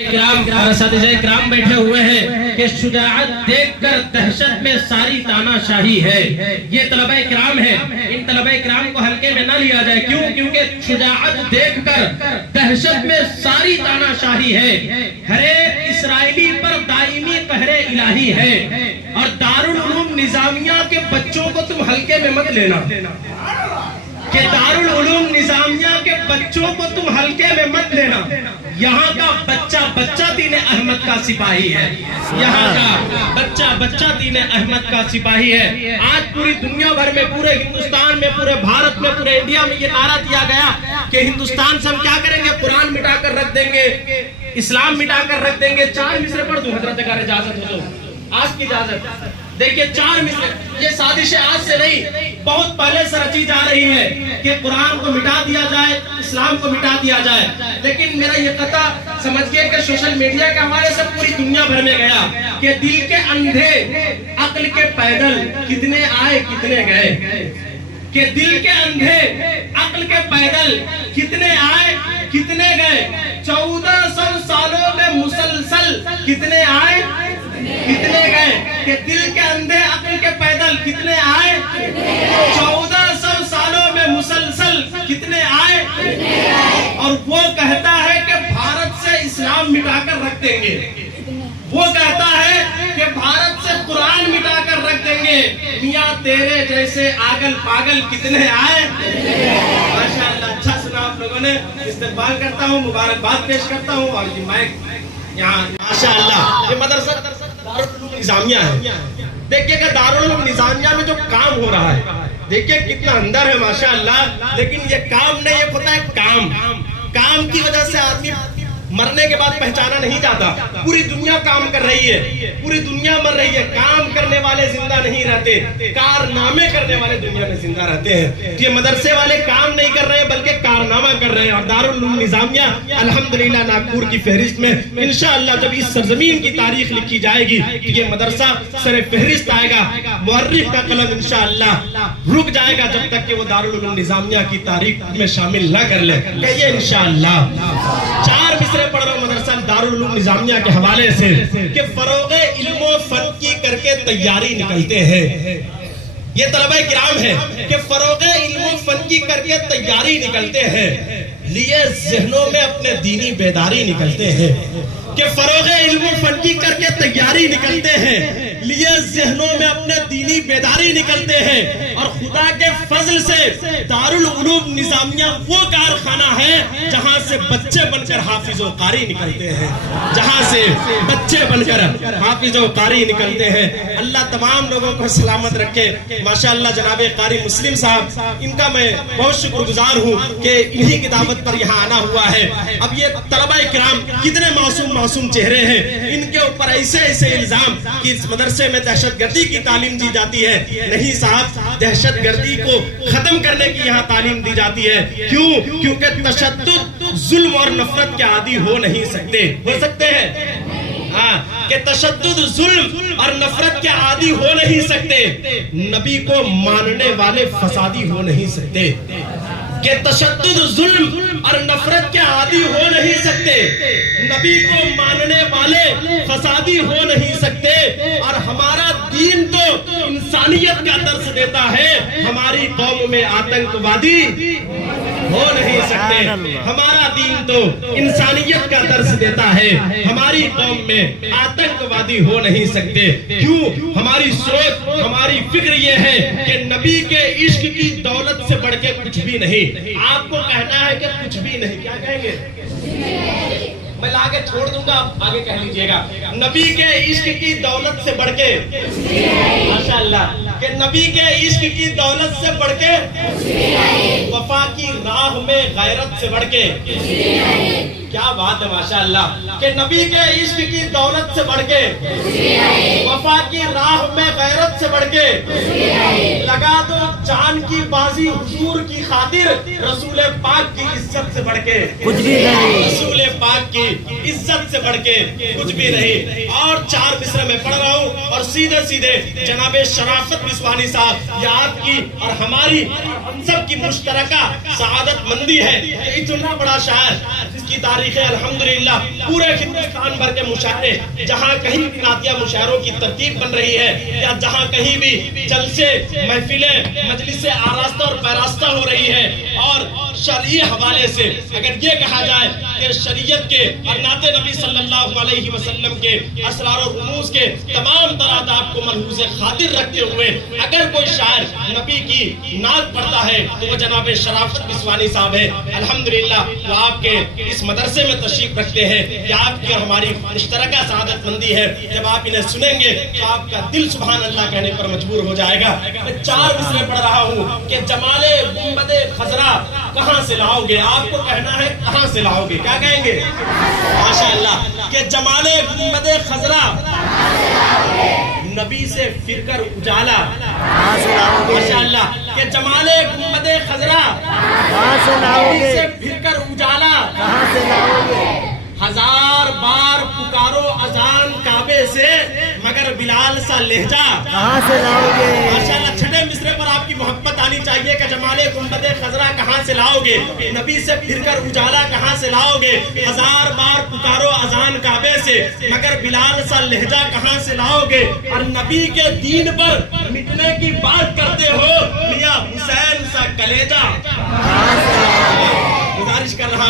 اور اساتذہ کرام بیٹھے ہوئے ہیں کہ شجاعت دیکھ کر دہشت میں ساری تانا شاہی ہے. یہ طلبہ کرام ہیں, ان طلبہ کرام کو ہلکے میں نہ لیا جائے. کیوں؟ کیونکہ شجاعت دیکھ کر دہشت میں ساری تانا شاہی ہے. ہر ایک اسرائیلی پر دائمی قہر الہی ہے. اور دارالعلوم نظامیہ کے بچوں کو تم ہلکے میں مت لینا, کہ دارالعلوم نظامیہ کے بچوں کو تم ہلکے میں مت لینا. یہاں کا بچہ دین احمد کا سپاہی ہے. یہاں کا بچہ دین احمد کا سپاہی ہے. آج پوری دنیا بھر میں, پورے ہندوستان میں, پورے بھارت میں, پورے انڈیا میں یہ نعرہ دیا گیا کہ ہندوستان سے ہم کیا کریں گے؟ قرآن مٹا کر رکھ دیں گے, اسلام مٹا کر رکھ دیں گے. 4 مصرے پڑھ دوں حضرت اگر اجازت ہو تو, آج کی اجازت. دیکھیے 4 مصرے, یہ سازش آج سے نہیں, بہت پہلے سے رچی جا رہی ہے کہ قرآن کو مٹا دیا جائے, اسلام کو مٹا دیا جائے. لیکن میرا یہ قطع سمجھئے کہ سوشل میڈیا کے حوالے سے پوری دنیا بھر میں گیا کہ دل کے اندھے عقل کے پیدل کتنے آئے کتنے گئے. کہ دل کے اندھے عقل کے پیدل کتنے آئے کتنے گئے. 1400 سالوں میں مسلسل کتنے آئے کتنے گئے. کہ دل کے اندھے عقل کے پیدل کتنے آئے, 1400 سالوں میں مسلسل کتنے آئے. اور وہ کہتا ہے کہ بھارت سے اسلام مٹا کر رکھ دیں گے. وہ کہتا ہے کہ بھارت سے قرآن مٹا کر رکھ دیں گے. میاں تیرے جیسے آگل پاگل کتنے آئے. ماشاءاللہ, اچھا سنا آپ لوگوں نے. استقبال کرتا ہوں, مبارکباد پیش کرتا ہوں. اور یہ مائک یہاں ماشاءاللہ, یہ مدرسہ دارالعلوم نظامیہ ہے. دیکھیے کہ دارالعلوم نظامیہ میں جو کام ہو رہا ہے, دیکھیے کتنا اندر ہے ماشاءاللہ. لیکن یہ کام نہیں, یہ ہوتا ہے کام کی وجہ سے آدمی مرنے کے بعد پہچانا نہیں جاتا. پوری دنیا کام کر رہی ہے, پوری دنیا مر رہی ہے. کام کرنے والے زندہ نہیں رہتے, کارنامے کرنے والے دنیا میں زندہ رہتے ہیں. یہ مدرسے والے کام نہیں کر رہے ہیں بلکہ کارنامہ کر رہے ہیں. اور دارالعلوم نظامیہ الحمدللہ ناگپور کی فہرست میں انشاءاللہ جب اس سرزمین کی تاریخ لکھی جائے گی یہ مدرسہ سر فہرست آئے گا. مورخ کا قلم انشاءاللہ رک جائے گا جب تک کہ وہ دارالعلوم نظامیہ کی تاریخ میں شامل نہ کر لے. کہیے انشاءاللہ. 4 مصرے پڑھ رہا ہوں مدرسہ دارالعلوم نظامیہ کے حوالے سے کہ فروغ علم و فن کی کر کے تیاری نکلتے ہیں. یہ طلبہ کرام ہیں کہ فروغ علم و فن کی کر کے تیاری نکلتے ہیں, لیے ذہنوں میں اپنے دینی بیداری نکلتے ہیں. کہ فروغ علم و فن کی کر کے تیاری نکلتے ہیں, لیے ذہنوں میں اپنے دینی بیداری نکلتے ہیں. اور خدا کے فضل سے دارالعلوم نظامیہ وہ کارخانہ ہے جہاں سے بچے بن کر حافظ و قاری نکلتے ہیں, جہاں سے بچے بن کر حافظ و قاری نکلتے ہیں. اللہ تمام لوگوں کو سلامت رکھے. ماشاءاللہ جناب قاری مسلم صاحب, ان کا میں بہت شکر گزار ہوں کہ انہی کی دعوت پر یہاں آنا ہوا ہے. اب یہ طلبہ کرام کتنے معصوم چہرے ہیں, ان کے اوپر ایسے الزام کہ اس مدرسے میں دہشت گردی کی تعلیم دی جاتی ہے. نہیں صاحب, دہشت گردی کو ختم کرنے کی یہاں تعلیم دی جاتی ہے. کیوں؟ کیونکہ تشدد, ظلم اور نفرت کے عادی ہو نہیں سکتے. ہو سکتے ہیں کہ تشدد, ظلم اور نفرت کے عادی ہو نہیں سکتے. نبی کو ماننے والے فسادی ہو نہیں سکتے. کہ تشدد, ظلم اور نفرت کے عادی ہو نہیں سکتے. نبی کو ماننے والے فسادی ہو نہیں سکتے. اور ہمارا دین تو انسانیت کا درس دیتا ہے, ہماری قوم میں آتنکوادی ہو نہیں سکتے. ہمارا دین تو انسانیت کا درس دیتا ہے, ہماری قوم میں آتنکوادی ہو نہیں سکتے. کیوں؟ ہماری سوچ, ہماری فکر یہ ہے کہ نبی کے عشق کی دولت سے بڑھ کے کچھ بھی نہیں. آپ کو کہنا ہے کہ کچھ بھی نہیں. کیا کہیں گے؟ میں لا کے چھوڑ دوں گا, آپ آگے کہہ لیجئے گا. نبی کے عشق کی دولت سے بڑھ کے, ماشاءاللہ, کہ نبی کے عشق کی دولت سے بڑھ کے, وفا کی راہ میں غیرت سے بڑھ کے. کیا بات ہے ماشاءاللہ, کہ نبی کے عشق کی دولت سے بڑھ کے, وفا کی راہ میں غیرت سے بڑھ کے, لگا دو جان کی بازی حضور کی خاطر, رسول پاک کی عزت سے بڑھ کے کچھ بھی نہیں. رسول پاک کی عزت سے بڑھ کے کچھ بھی نہیں. اور 4 مصرے میں پڑھ رہا ہوں اور سیدھے جناب شرافت بسوانی صاحب, یہ آپ کی اور ہماری ہم سب کی مشترکہ سعادت مندی ہے. اتنا بڑا شاعر کی تاریخ ہے الحمدللہ پورے ہندوستان بھر کے مشاعرے جہاں کہیں بھی نعتیہ مشاعروں کی ترتیب بن رہی ہے یا جہاں کہیں بھی جلسے محفلیں مجلس آراستہ اور پیراستہ ہو رہی ہے اور شرعی حوالے سے اگر یہ کہا جائے کہ شریعت کے اور نعت نبی صلی اللہ علیہ وسلم کے اسرار و رموز کے تمام تر آداب کو ملحوظ خاطر رکھتے ہوئے اگر کوئی شاعر نبی کی نعت پڑھتا ہے تو وہ جناب شرافت بسوانی صاحب ہے الحمدللہ وہ آپ کے اس مدرسے میں تشریف رکھتے ہیں کہ آپ کی اور ہماری مشترکہ سعادت مندی ہے جب آپ انہیں سنیں گے تو آپ کا دل سبحان اللہ کہنے پر مجبور ہو جائے گا میں 4 مصرے پڑھ رہا ہوں کہ جمال گنبد خضرا کہاں سے لاؤ گے آپ کو کہنا ہے کہاں سے لاؤ گے کیا کہیں گے ماشاءاللہ کہ جمال گنبد خضرا نبی سے پھر کر اجالا ماشاءاللہ کہ جمال گنبد خضرا نبی سے پھر کر اجالا ہزار بار پکارو اذان کعبے سے مگر بلال سا لہجہ کہاں سے لاؤ گے ماشاءاللہ چھٹے مصرے پر آپ کی محبت آنی چاہیے کہ جمال گنبد خضرا کہاں سے لاؤ گے نبی سے پھر کر اجالا کہاں سے لاؤ گے ہزار بار پکارو اذان کعبے سے مگر بلال سا لہجہ کہاں سے لاؤ گے اور نبی کے دین پر مٹنے کی بات کرتے ہو میاں حسین سا کلیجہ گزارش کر رہا